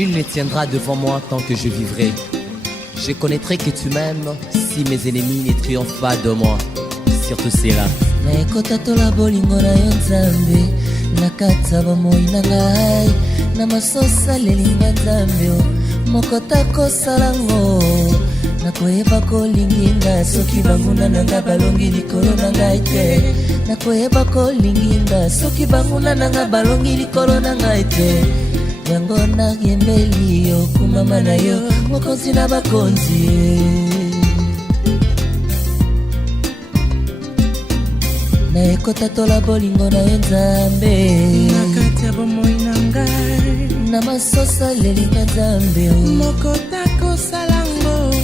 nul ne tiendra devant moi tant que je vivrai. Je connaîtrai que tu m'aimes si mes ennemis ne triomphent pas de moi. Surtout cela. Naekota tola bolingo na yo Nzambe, nakata bomoi na ngai, na masosa lelinga Nzambe mokota kosalango, nakoyeba kolinginga soki banguna nanga balongi likolo na ngai te, nakoyeba kolinginga soki banguna nanga balongi likolo na ngai te. Yango nayembeli yo kumama na yo mokonzi na bakonzi. Naekota tola bolingo na yo Nzambe, nakati ya bomoi na ngai, na masosa lelinga Nzambe mokota kosalango,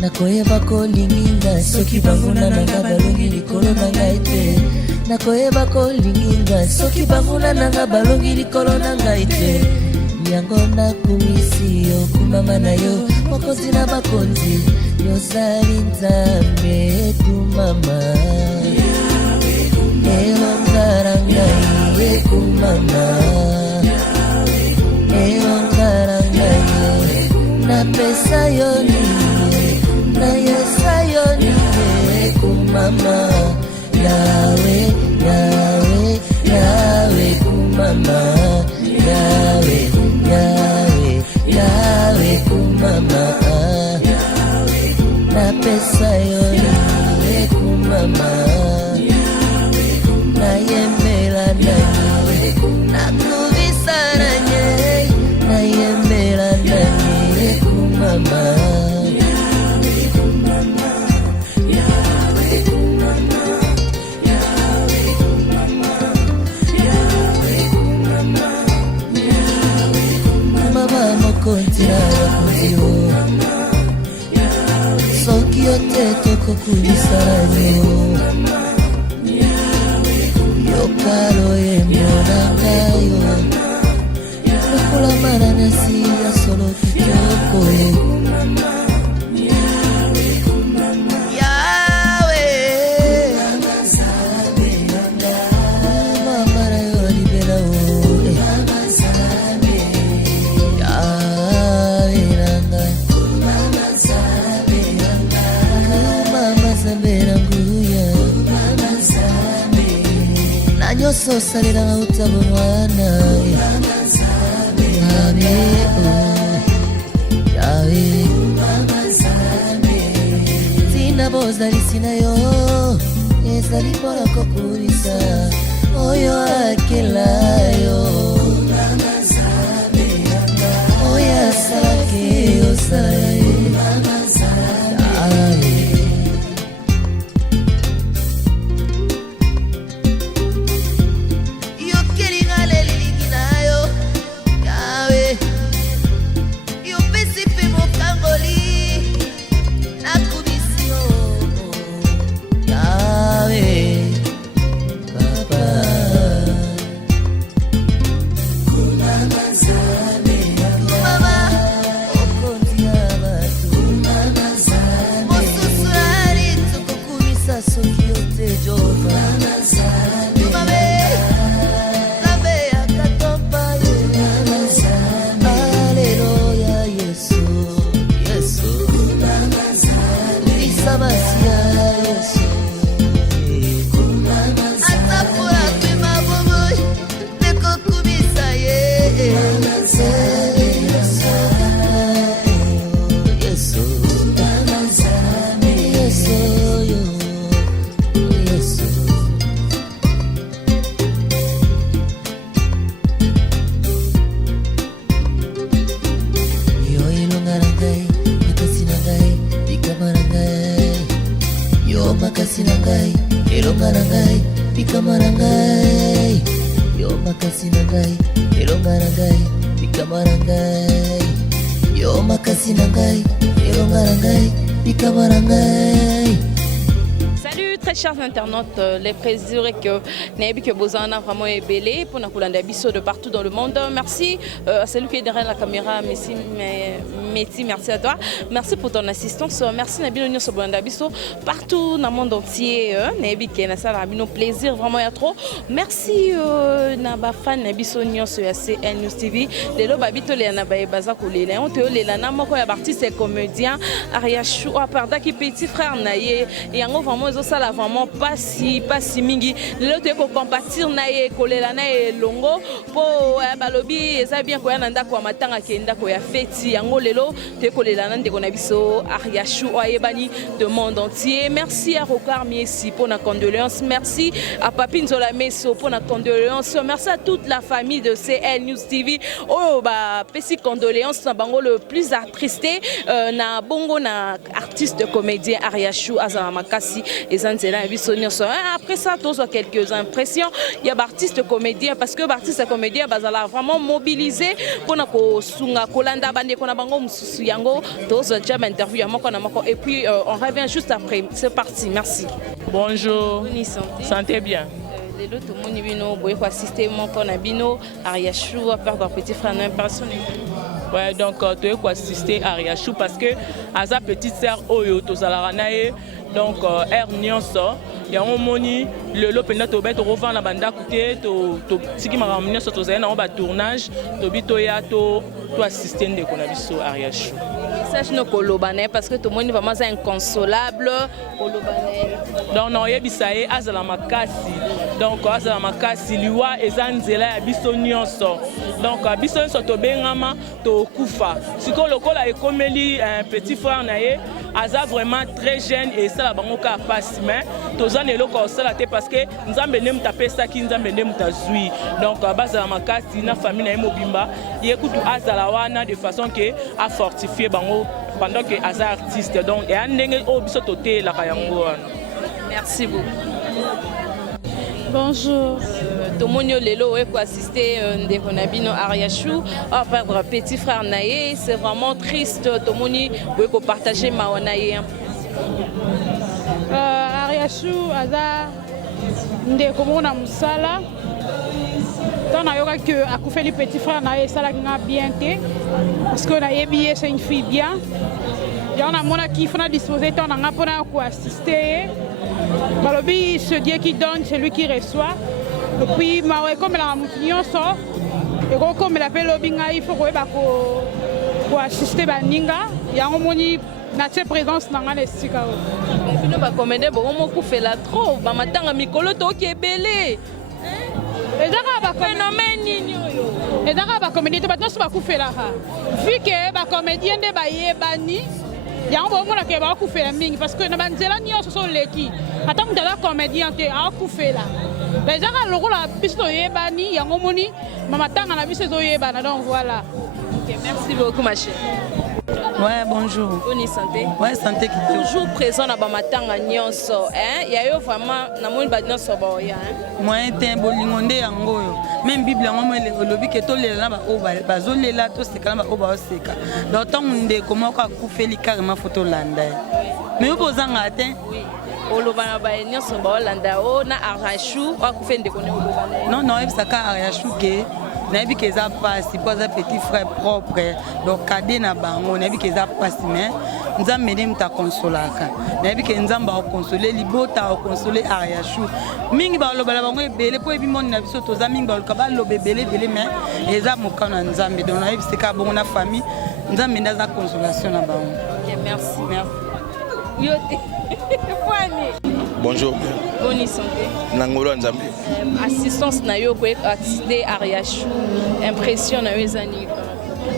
nakoyeba kolinginga soki banguna nanga balongi likolo na ngai te, nakoyeba kolinginga soki banguna nanga balongi likolo na ngai te. Yango nakumisi yo kumama na yo mokonzi na bakonzi, yozali Nzambe kumama, elongarangai kumama, elongarangai napesa yo niye, nayesa yo niye kumama, yawe yawe yawe kumama, yawe yawe yawe kumama, napesa yo niye kumama, nayembela nanye, nakuvisa nanye, nayembela nanye kumama. Mama mokonzi na bakonzi yo, soki yo te tokokulisa yo, yokalo yemonanga yo, lokola mananasi ya solo kitoko. Mama na yo libela o, yawe nanga, mama zambe nanguya, nanyoso salira utabo mwana, yawe yawe tina bozali sina yo, ezali mpona kokulisa oyo akela yo, oyo asalaki osala ye, makasi na ngai, elonga na ngai, pikama na ngai, yo makasi na ngai, elonga na ngai, pikama na ngai, yo makasi na ngai, elonga na ngai, pikama na ngai. Salut très chers internautes, les plaisirs que Naïbi que Bozana vraiment est belé pour nous colonder de partout dans le monde. Merci à celui qui est derrière la caméra, merci à toi. Merci pour ton assistance. Merci Naïbi Nyo Sobolanda Biso partout dans le monde entier. Naïbi qui est nos plaisir vraiment y trop. Merci Naba fan Naïbi Sonyo sur CL News TV. Les lots babito les Nabaye Bazakoulé. On te les lana moko ya artiste et comédien Ariachou parda qui petit frère naïe et en vraiment ils ça vraiment pas si mingi. Les lots te ko compatir naïe kolela naïe longo po balobi eza bien ko ya nanda ko matanga kenda ko ya feti yango lelo te kolela nande ko na biso Ariachou ayebani de monde entier. Merci à Rokar Miesi pour la condoléance. Merci à Papine Zola Messo pour la condoléance. Merci à toute la famille de CL News TV. Oh bah petit condoléances na bango le plus attristé na bongo na artiste comédien Ariachou Azama Makasi et Zanzela Bisonio. Après ça tous quelques impressions. Il y a artiste comédien parce que artiste comédien bazala vraiment mobilisé pour na ko sunga kolanda bande ko na bango mususu yango tous jam interview moko na moko et puis on revient juste après. C'est parti. Merci. Bonjour. Santé bien. Les autres, tout le monde vient pour assister mon père Nabino, Ariachou, à perdre un petit frère, une personne. Ouais, donc tu peux assister à Ariachou parce que à sa petite sœur Oyo, tu as donc Nyonso. Il y a un moni, le lopena to bet revend la banda côté to si qui m'a ramené sur tozaine en bas tournage, to bitoya to assistant de Konabiso Ariachou. Message no kolobane parce que tout le monde vraiment inconsolable kolobane. Donc non yebisaye azala makasi. Donc azala makasi liwa ezanzela ya biso nyonso. Donc biso nyonso to bengama to kufa. Siko lokola ekomeli un petit frère naye aza vraiment très jeune et ça la bango ka passe mais tozana eloko osala te parce que nzambe ne mutapesa ki nzambe ne mutazui. Donc bazala makasi na famille na mobimba yekutu azala wana de façon que a fortifier bango pendant que Aza artiste donc et andenge o biso toté la kayango. Merci beaucoup. Bonjour. Tomonio lelo est pour assister Ndeko Nabino Ariachou à perdre petit frère naé, c'est vraiment triste. Tomoni pour partager ma naé. Ariachou Aza Ndeko mona musala. Tant que que akufeli petit frère naé sala nga bien té parce que na yebi c'est une fille bien. Il y en a mona qui font disposer tant nga pona ko assister. Balobi ce Dieu qui donne, c'est lui qui reçoit. Et puis comme la mouton sort et comme il appelle Obinga il faut ko assister baninga. Il y a un moni notre présence dans les sika. Mais nous ba commander bon mo fait la trop ba matanga mikolo to ki belé. Et d'accord ba phénomène nini yo. Et d'accord ba comédien to ba non ba kufela ha. Vu que ba comédien de ba yebani ya on va que ba kufela mingi parce que na banzela ni so leki. Ata mu dala comédien te a kufela. Les gens à l'euro la piste yebani ya ngomoni mama tanga na biso zo yebana donc voilà. OK, merci beaucoup ma chérie. Ouais, bonjour. Bonne santé. Ouais, santé qui toujours présent na bamatanga nyonso hein. Il y a eu vraiment na moni ba nyonso ba ya hein. Moi té bolingonde yango yo. Même Bible yango mo le lobi ke to lela ba o ba zo lela to sekala ba o ba seka. Donc tant nde comment ka kufeli carrément photo landa. Mais opozanga te. Oui. Olobana ba nyonso ba landa o na Ariachou wa kufende ko ne olobana. Non non, ça ka Ariachou ke na bi ke za passe pour un petit frère propre donc cadet na bango na bi ke za passe mais nzambe ne mta consolaka na bi ke nzamba o consoler libota o consoler Ariachou mingi ba lobala bango ebele po ebi moni na biso toza mingi ba lokaba lobe bele mais eza mokana nzambe donc na bi se ka bongo na famille nzambe ndaza consolation na bango. OK, merci. Yote. Bonjour. Bonne santé. Nangolo Nzambe. Assistance na yo ko assister Ariachou, impression na wezani.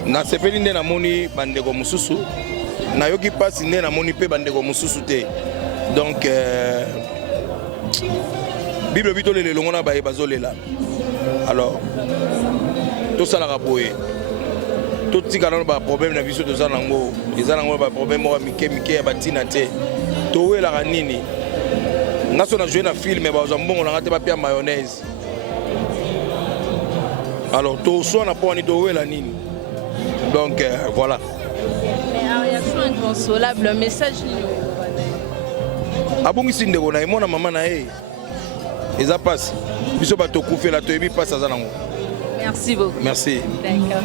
Na sepeli nde na moni bandeko mususu. Na yo ki passe nde na moni pe bandeko mususu te. Donc Bible bito le longo na ba bazolela. Alors tout ça la boye. Tout tika na ba problème na biso to za nango. Eza nango ba problème mo mike ya batina te. Towe la nini. Nga so na joué na film mais ba mbongo na ngate ba pia mayonnaise. Alors to so na poni towe la nini. Donc voilà. Mais Ariachou inconsolable, le message abongisi ndeko na ye mwana mama na ye eza pasi biso bato kufela toyebi pasi aza nango. Merci beaucoup. Merci. D'accord.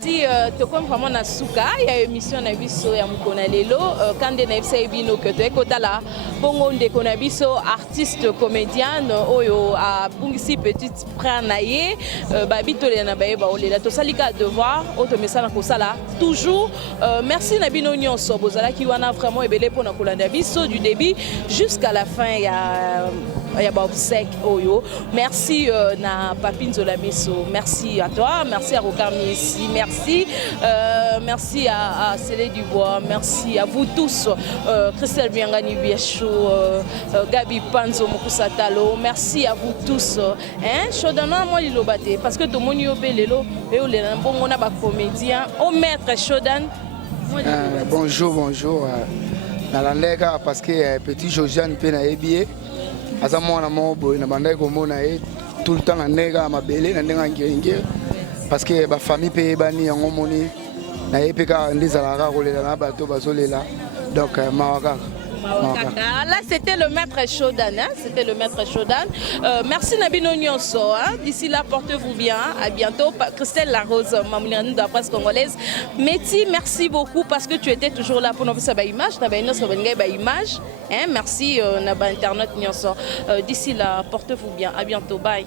Si tu comme vraiment na suka il y a émission na biso ya mukona lelo quand de na fsa bino que to ekotala bongo ndeko na biso artiste comédienne oyo a bungisi petite frère na ye babitole na baye ba olela to salika devoir auto mesala ko sala toujours merci na bino nyonso bozala ki wana vraiment ebele pona kolanda biso du début jusqu'à la fin il y a obsèque oyo. Merci na Papine Zolamiso, merci à toi, merci à Rokarmi ici, merci à Célé Dubois, merci à vous tous, Christelle Biangani Biachou, Gabi Panzo Mokusatalo, merci à vous tous. Hein, Chodana moi il lobate parce que tout le monde est bello et on a ba comédien, au maître Chodan. Bonjour. Dans la lega parce que petit Josiane peut na ebier. Asa mwana mobo na bandai komona tout le temps na nega mabele na ndenga ngenge parce que ba famille pe bani yango moni na epeka ndizala ka kolela na bato bazolela donc mawaka. Là c'était le maître Chodan, hein? C'était le maître Chodan. Merci Nabino Nyonso, hein? D'ici là portez-vous bien, à bientôt. Christelle Larose, Mamounianou de la presse congolaise. Métis, merci beaucoup parce que tu étais toujours là pour nous faire une image, image. Hein? Merci Naba Internet Nyonso. D'ici là portez-vous bien, à bientôt, bye.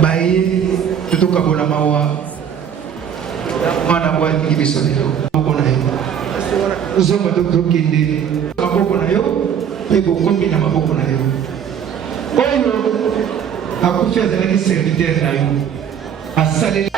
Baye tutoka bona mawa mana kwa kibiso leo. ozonga tokende maboko na yo mpe bokomi na maboko na yo oyo akufi azalaki serviteur na yo asaleli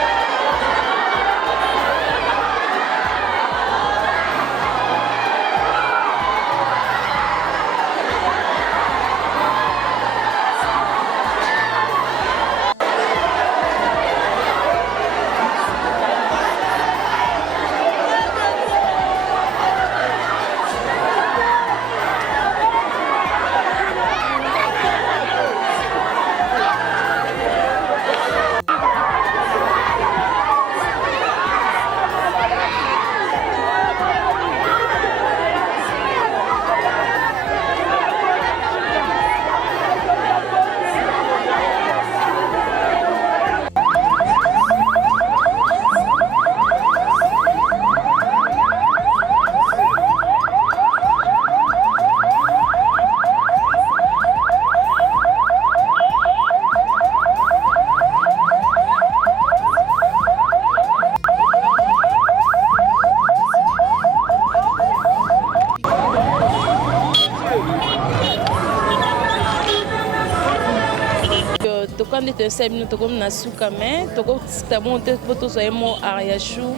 Quand tu es nous te comme nasuka mais tu as monté pour tout ça mon Ariachou.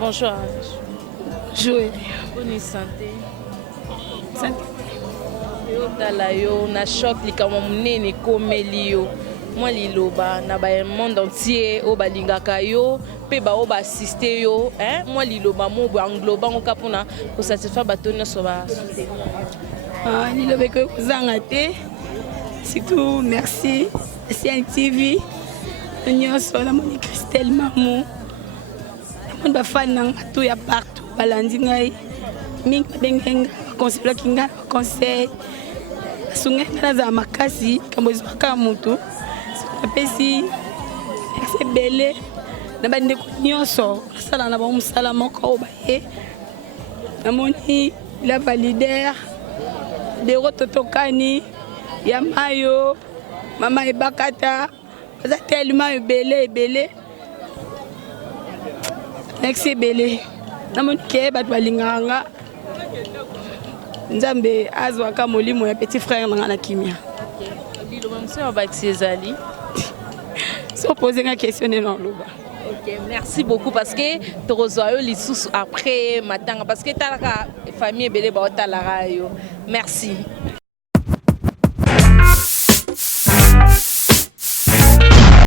Bonjour Ariachou. Joël. Bonne santé. Santé. Yo talayo na choc li kama munene komelio. Moi liloba na ba monde entier o balingaka yo pe ba o ba assister yo hein moi liloba mo bo engloba ngo kapona ko satisfaire bato na so ba soutenir. Ah liloba ko zanga te. Surtout merci CNTV, nous sommes la Christelle Mamou. Nous sommes fan tout ya partout. Balandingai, ming bengenga, conseil kinga, conseil. Sungai na makasi, kambozo kamutu. Apesi, c'est belé. Na bande nyonso, sala na ba musala moko obaye. Namoni la validaire de rototokani ya mayo. Maman Ebakata, vous êtes tellement belé. Merci belé. Namon ke bat balinganga. Nzambe azwa ka molimo ya petit frère na kimia. Lilo monsieur avec ses alliés. Si on pose une question non loba. OK, merci beaucoup parce que tu reçois les sous après matin parce que ta famille belé ba ta la rayo. Merci.